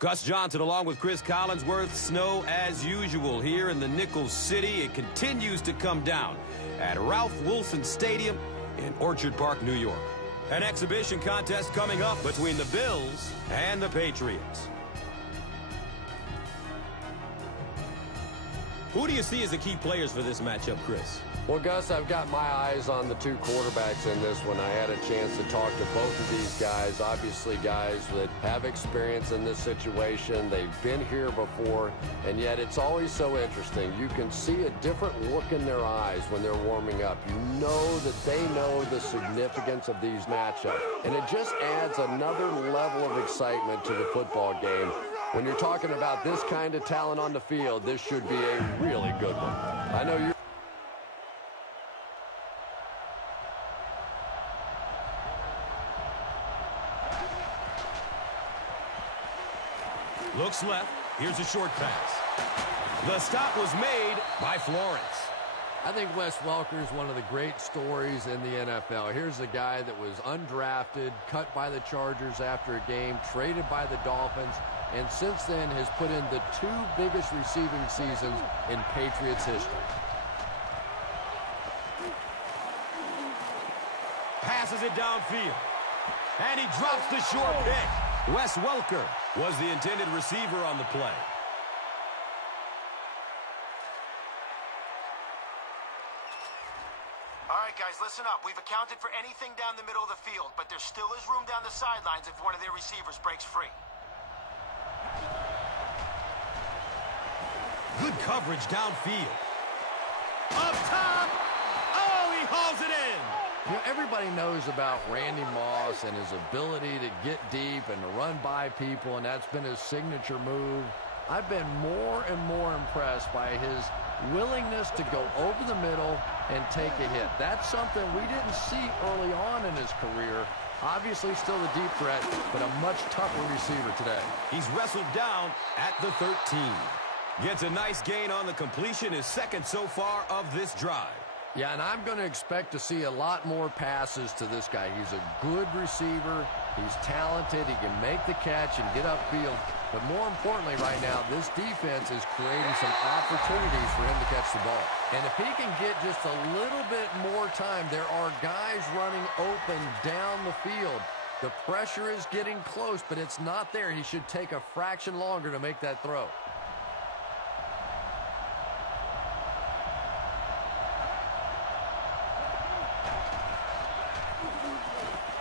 Gus Johnson along with Chris Collinsworth. Snow as usual here in the Nickel City. It continues to come down at Ralph Wilson Stadium in Orchard Park, New York. An exhibition contest coming up between the Bills and the Patriots. Who do you see as the key players for this matchup, Chris? Well, Gus, I've got my eyes on the two quarterbacks in this one. I had a chance to talk to both of these guys. Obviously, guys that have experience in this situation. They've been here before, and yet it's always so interesting. You can see a different look in their eyes when they're warming up. You know that they know the significance of these matchups, and it just adds another level of excitement to the football game. When you're talking about this kind of talent on the field, this should be a really good one. I know you're... Looks left. Here's a short pass. The stop was made by Florence. I think Wes Welker is one of the great stories in the NFL. Here's a guy that was undrafted, cut by the Chargers after a game, traded by the Dolphins, and since then has put in the two biggest receiving seasons in Patriots history. Passes it downfield. And he drops the short pitch. Wes Welker was the intended receiver on the play. All right, guys, listen up. We've accounted for anything down the middle of the field, but there still is room down the sidelines if one of their receivers breaks free. Good coverage downfield. Up top! Oh, he hauls it in! You know, everybody knows about Randy Moss and his ability to get deep and to run by people, and that's been his signature move. I've been more and more impressed by his willingness to go over the middle and take a hit. That's something we didn't see early on in his career. Obviously still a deep threat, but a much tougher receiver today. He's wrestled down at the 13. Gets a nice gain on the completion, his second so far of this drive. Yeah, and I'm going to expect to see a lot more passes to this guy. He's a good receiver. He's talented. He can make the catch and get upfield. But more importantly right now, this defense is creating some opportunities for him to catch the ball. And if he can get just a little bit more time, there are guys running open down the field. The pressure is getting close, but it's not there. He should take a fraction longer to make that throw.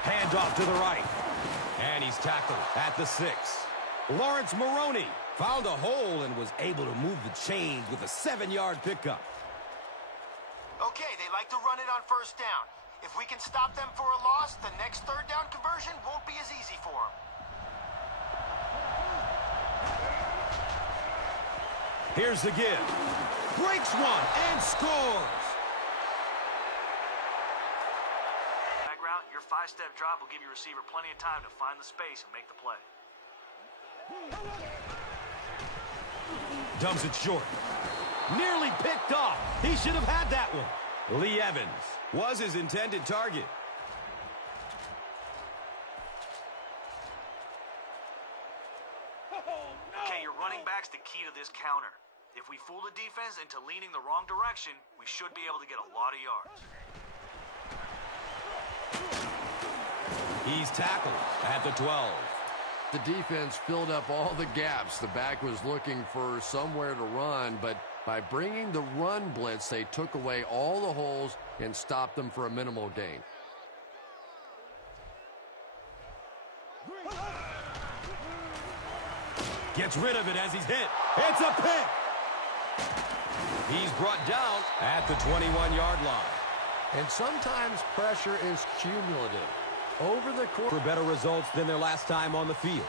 Handoff to the right. And he's tackled at the 6. Lawrence Maroney found a hole and was able to move the chains with a 7-yard pickup. Okay, they like to run it on first down. If we can stop them for a loss, the next third down conversion won't be as easy for them. Here's the give. Breaks one and scores. Your 5-step drop will give your receiver plenty of time to find the space and make the play. Dumps it short. Nearly picked off. He should have had that one. Lee Evans was his intended target. Okay, your running back's the key to this counter. If we fool the defense into leaning the wrong direction, we should be able to get a lot of yards. He's tackled at the 12. The defense filled up all the gaps. The back was looking for somewhere to run, but by bringing the run blitz, they took away all the holes and stopped them for a minimal gain. Gets rid of it as he's hit. It's a pick. He's brought down at the 21-yard line. And sometimes pressure is cumulative. Over the course for better results than their last time on the field.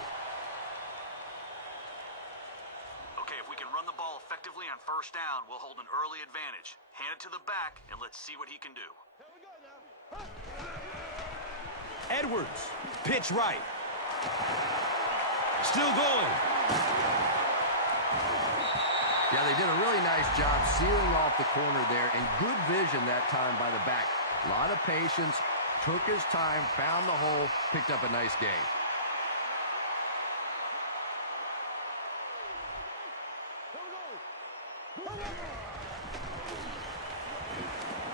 Okay, if we can run the ball effectively on first down, we'll hold an early advantage. Hand it to the back, and let's see what he can do. Edwards, pitch right. Still going. Yeah, they did a really nice job sealing off the corner there, and good vision that time by the back. A lot of patience. Took his time, found the hole, picked up a nice gain.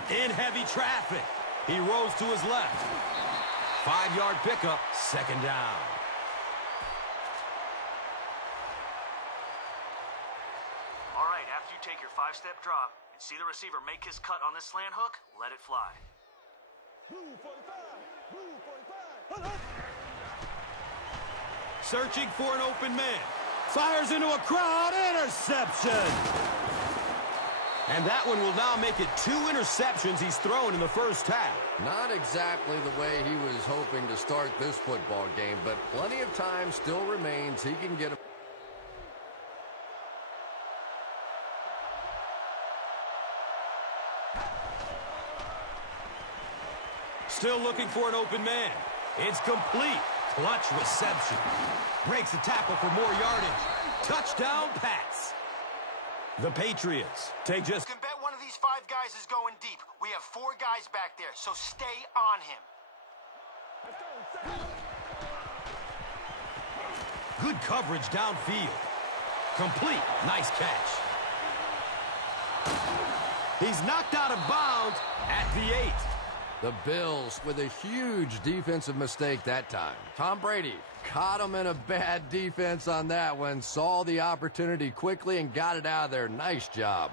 In heavy traffic. He rolls to his left. 5-yard pickup, second down. All right, after you take your 5-step drop and see the receiver make his cut on this slant hook, let it fly. Searching for an open man. Fires into a crowd. Interception. And that one will now make it 2 interceptions he's thrown in the first half. Not exactly the way he was hoping to start this football game, but plenty of time still remains. He can get a... Still looking for an open man. It's complete. Clutch reception. Breaks the tackle for more yardage. Touchdown Pats. The Patriots take just... You can bet one of these 5 guys is going deep. We have 4 guys back there, so stay on him. Good coverage downfield. Complete. Nice catch. He's knocked out of bounds at the 8. The Bills with a huge defensive mistake that time. Tom Brady caught him in a bad defense on that one, saw the opportunity quickly and got it out of there. Nice job.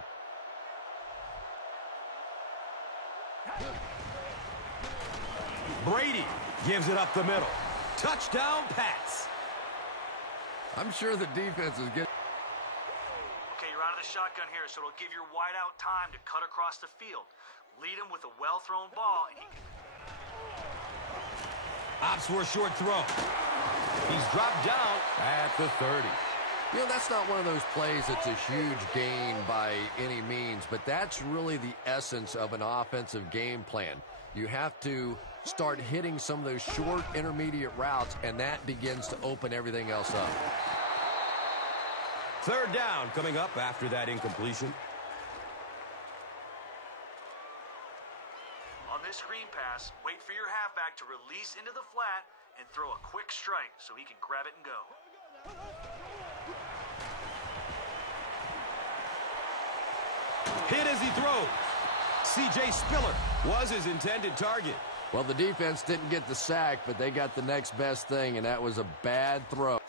Brady gives it up the middle. Touchdown Pats. I'm sure the defense is getting... Okay, you're out of the shotgun here, so it'll give your wideout time to cut across the field. Lead him with a well-thrown ball, and he can... Opts for a short throw. He's dropped down at the 30. You know, that's not one of those plays that's a huge gain by any means, but that's really the essence of an offensive game plan. You have to start hitting some of those short intermediate routes, and that begins to open everything else up. Third down coming up after that incompletion. On this screen pass, wait for your halfback to release into the flat and throw a quick strike so he can grab it and go. Hit as he throws. C.J. Spiller was his intended target. Well, the defense didn't get the sack, but they got the next best thing, and that was a bad throw.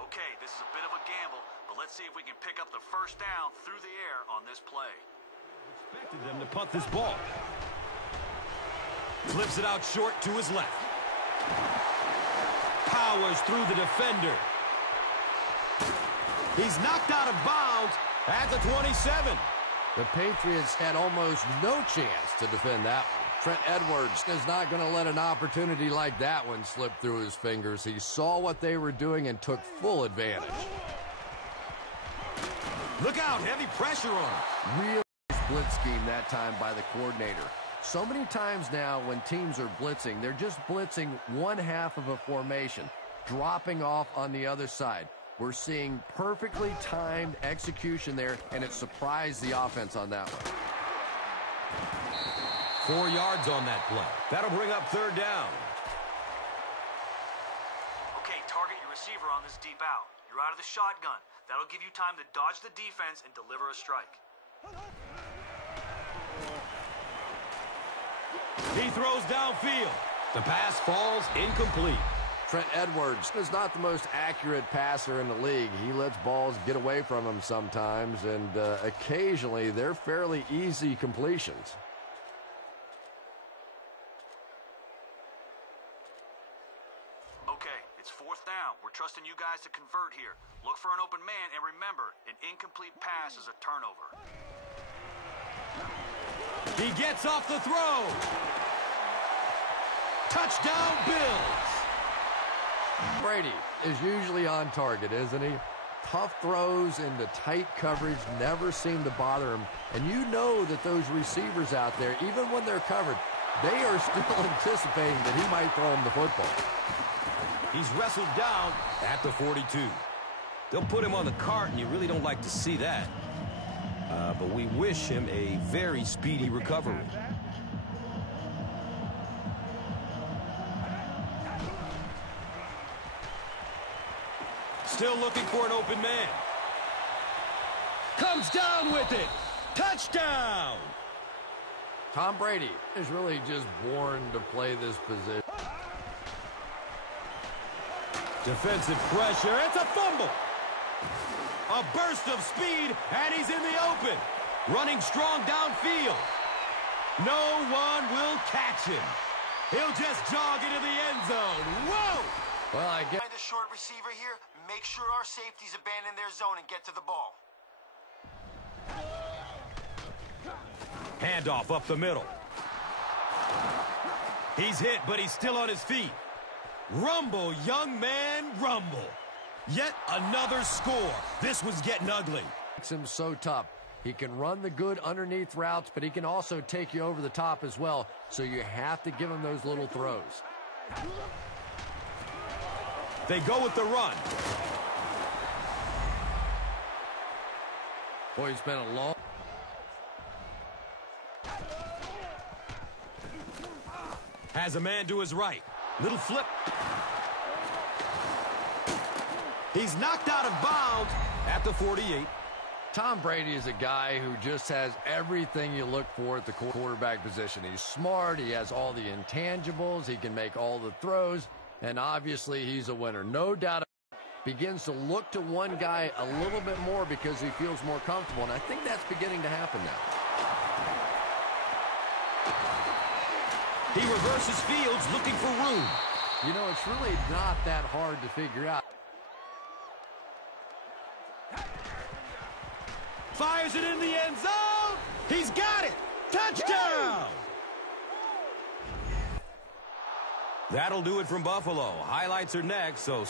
Okay, this is a bit of a gamble, but let's see if we can pick up the first down through the air on this play. Expected them to punt this ball. Flips it out short to his left. Powers through the defender. He's knocked out of bounds at the 27. The Patriots had almost no chance to defend that one. Trent Edwards is not going to let an opportunity like that one slip through his fingers. He saw what they were doing and took full advantage. Look out, heavy pressure on him. Real blitz scheme that time by the coordinator. So many times now when teams are blitzing, they're just blitzing one half of a formation, dropping off on the other side. We're seeing perfectly timed execution there, and it surprised the offense on that one. 4 yards on that play. That'll bring up third down. Okay, target your receiver on this deep out. You're out of the shotgun. That'll give you time to dodge the defense and deliver a strike. He throws downfield. The pass falls incomplete. Trent Edwards is not the most accurate passer in the league. He lets balls get away from him sometimes, and occasionally they're fairly easy completions. Okay, it's fourth down. We're trusting you guys to convert here. Look for an open man, and remember, an incomplete pass is a turnover. He gets off the throw. Touchdown, Bills. Brady is usually on target, isn't he? Tough throws into tight coverage never seem to bother him. And you know that those receivers out there, even when they're covered, they are still anticipating that he might throw him the football. He's wrestled down at the 42. They'll put him on the cart, and you really don't like to see that. But we wish him a very speedy recovery. Still looking for an open man. Comes down with it. Touchdown! Tom Brady is really just born to play this position. Defensive pressure. It's a fumble. A burst of speed, and he's in the open. Running strong downfield. No one will catch him. He'll just jog into the end zone. Whoa! Well, I guess. Find a short receiver here. Make sure our safeties abandon their zone and get to the ball. Handoff up the middle. He's hit, but he's still on his feet. Rumble, young man, rumble. Yet another score. This was getting ugly. Makes him so tough. He can run the good underneath routes, but he can also take you over the top as well. So you have to give him those little throws. They go with the run. Boy, it's been a long... Has a man to his right. Little flip. He's knocked out of bounds at the 48. Tom Brady is a guy who just has everything you look for at the quarterback position. He's smart. He has all the intangibles. He can make all the throws. And obviously, he's a winner. No doubt. Begins to look to one guy a little bit more because he feels more comfortable. And I think that's beginning to happen now. He reverses fields looking for room. You know, it's really not that hard to figure out. Fires it in the end zone. He's got it. Touchdown. That'll do it from Buffalo. Highlights are next, so...